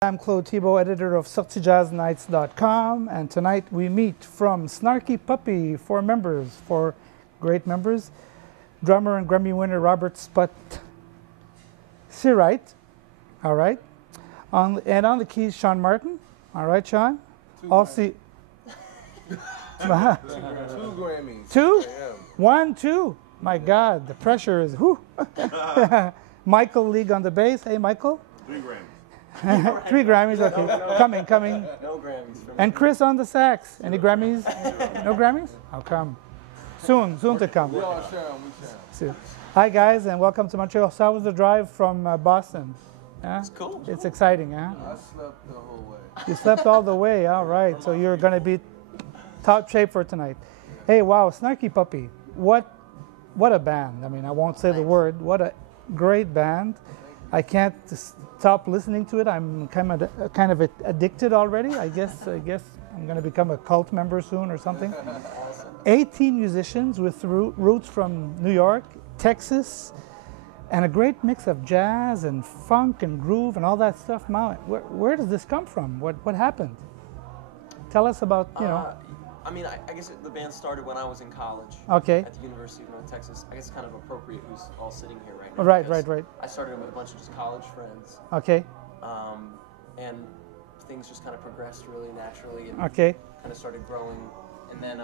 I'm Claude Thibault, editor of Sortiesjazznights.com, and tonight we meet from Snarky Puppy, four great members, drummer and Grammy winner Robert Sput, Searight, all right, and on the keys Shaun Martin, all right, Shaun. Two Grammys. Two? One, two. My God, the pressure is whoo. Michael League on the bass. Hey, Michael. 3 Grammys. 3 Grammys, okay. Coming. No Grammys. And Chris on the sax. Any Grammys? No Grammys? How come? Soon to come. We all share them, Soon. Hi guys, and welcome to Montreal. So how was the drive from Boston? It's cool. It's exciting, huh? I slept the whole way. You slept all the way, all right. So you're going to be top shape for tonight. Hey, wow, Snarky Puppy. What a band. I mean, I won't say the word. What a great band. I can't stop listening to it. I'm kind of addicted already. I guess I'm going to become a cult member soon or something. 18 musicians with roots from New York, Texas, and a great mix of jazz and funk and groove and all that stuff. Where does this come from? What happened? Tell us about, you know. I mean, I guess the band started when I was in college. Okay. At the University of North Texas. I guess it's kind of appropriate who's all sitting here right now. Right. I started with a bunch of just college friends. Okay. And things just kind of progressed really naturally and kind of started growing. And then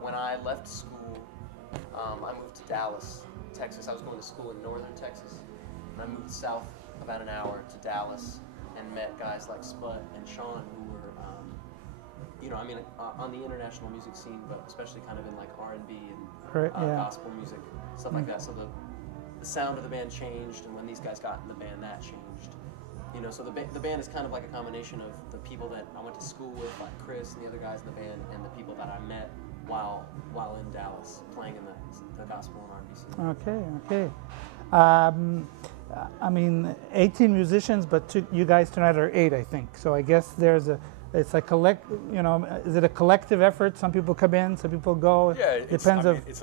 when I left school, I moved to Dallas, Texas. I was going to school in northern Texas. And I moved south about an hour to Dallas and met guys like Sput and Shaun who were on the international music scene, but especially kind of in like R&B and gospel music, stuff like that. So the sound of the band changed, and when these guys got in the band, that changed. You know, so the band is kind of like a combination of the people that I went to school with, like Chris and the other guys in the band, and the people that I met while in Dallas, playing in the gospel and R&B scene. Okay. I mean, 18 musicians, but you guys tonight are 8, I think. So I guess it's a is it a collective effort? Some people come in, some people go. Yeah, it's a family. It's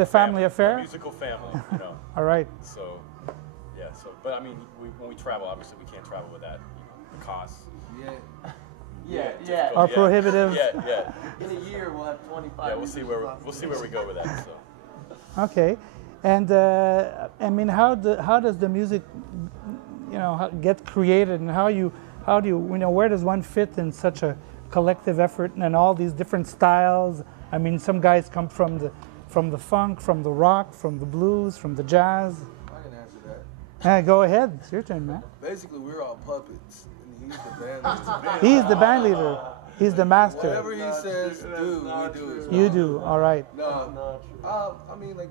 a family affair. A musical family, you know. All right. So, but I mean, when we travel, obviously we can't travel without the costs. Yeah. Are prohibitive. Yeah. In a year, we'll have 25. Yeah, we'll see where we go with that. So. Okay, and I mean, how does the music, get created, and how do you where does one fit in such a collective effort and all these different styles? I mean, some guys come from the funk, from the rock, from the blues, from the jazz. I can answer that. Go ahead, it's your turn, man. Basically, we're all puppets, and he's the band leader. He's the band leader. He's the master. Whatever he says, we do. You do, all right. No, I mean, like,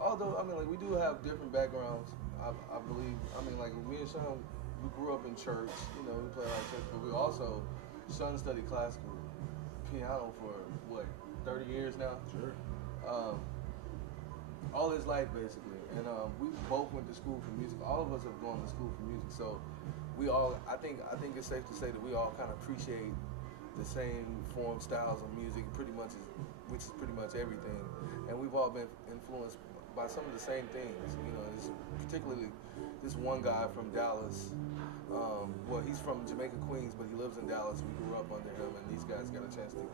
although we do have different backgrounds. I believe. I mean, like me and Shaun, we grew up in church. You know, we play a lot of church, but we also Shaun studied classical piano for what 30 years now. Sure. All his life basically, and we both went to school for music. All of us have gone to school for music, so we all. I think it's safe to say that we all kind of appreciate the same form styles of music, which is pretty much everything, and we've all been influenced by some of the same things. You know, particularly this one guy from Dallas. He's from Jamaica, Queens, but he lives in Dallas. We grew up under him, and these guys got a chance to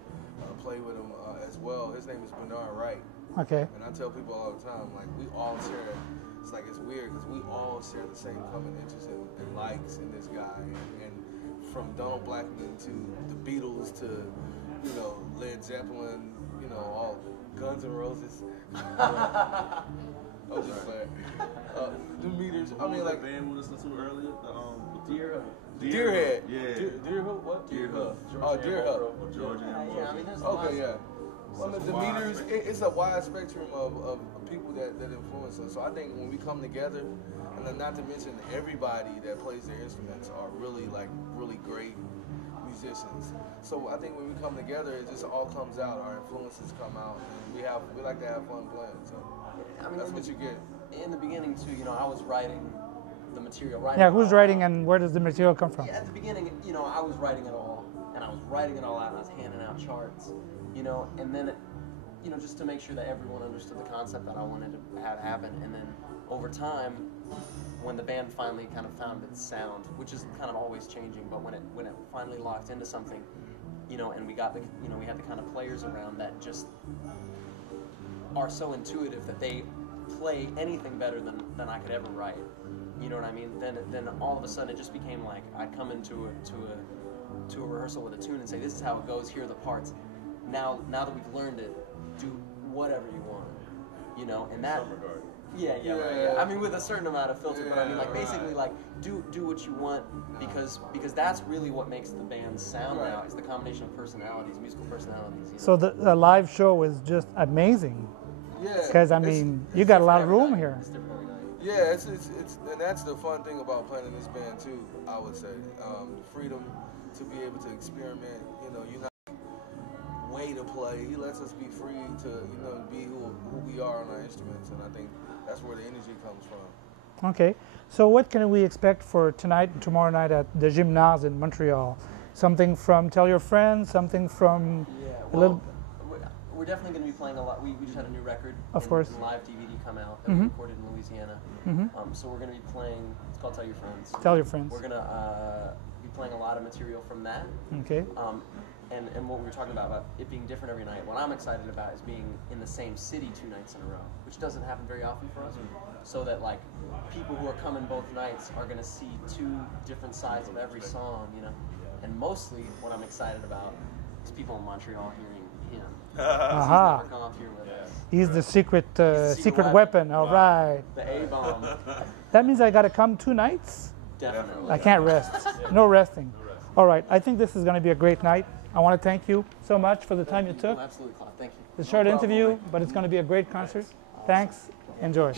play with him as well. His name is Wright. Okay. And I tell people all the time, like, we all share. It's weird because we all share the same common interests and likes in this guy, and from Donald Blackman to the Beatles to Led Zeppelin, all Guns N' Roses. I was just playing. The meters. I mean, like band we listened to earlier, Deerhead. Yeah. Deerhoof. What? Deerhoof. Deerhoof. Georgia and Yeah, I mean, there's Okay, yeah. Well, It's the a wide meters. spectrum. It's a wide spectrum of people that influence us. So I think when we come together, and then not to mention everybody that plays their instruments are really great musicians. So I think when we come together, it just all comes out. Our influences come out, and we like to have fun playing. So that's what you get. In the beginning too, I was writing the material. Who's writing and where does the material come from? Yeah, at the beginning, I was writing it all, and I was writing it all out, and I was handing out charts, and then you know, just to make sure that everyone understood the concept that I wanted to have happen. And then over time, when the band finally kind of found its sound, which is kind of always changing, but when it finally locked into something, you know, and we got the, you know, we had the kind of players around that just are so intuitive that they play anything better than I could ever write. You know what I mean? Then all of a sudden it just became like I'd come into a rehearsal with a tune and say, this is how it goes, here are the parts. Now that we've learned it, do whatever you want. You know, and that right. I mean, with a certain amount of filter, but I mean, like, basically, like, do what you want, because that's really what makes the band sound now, is the combination of personalities, musical personalities. You know? So the live show is just amazing. Yeah. Because, I mean, you got a lot of room here. Yeah, it's and that's the fun thing about playing in this band too, I would say. The freedom to be able to experiment, you know, you're not way to play. He lets us be free to, you know, be who we are on our instruments, and I think that's where the energy comes from. Okay, so what can we expect for tonight and tomorrow night at the Gymnase in Montreal? Something from Tell Your Friends, something from a little... We're definitely going to be playing a lot. We just had a new record, of course, and live DVD come out that we recorded in Louisiana. So we're going to be playing, it's called Tell Your Friends. Tell Your Friends. We're going to be playing a lot of material from that. Okay. And what we were talking about it being different every night. What I'm excited about is being in the same city 2 nights in a row, which doesn't happen very often for us. So that, like, people who are coming both nights are going to see 2 different sides of every song, you know. And mostly what I'm excited about is people in Montreal hearing him. He's never come up here with us. He's the secret weapon. All right. The A-bomb. That means I got to come 2 nights? Definitely. I can't rest. No resting. All right. I think this is going to be a great night. I want to thank you so much for the time you took. Absolutely, Claude. Thank you. It's a short interview, but it's going to be a great concert. Thanks. Enjoy.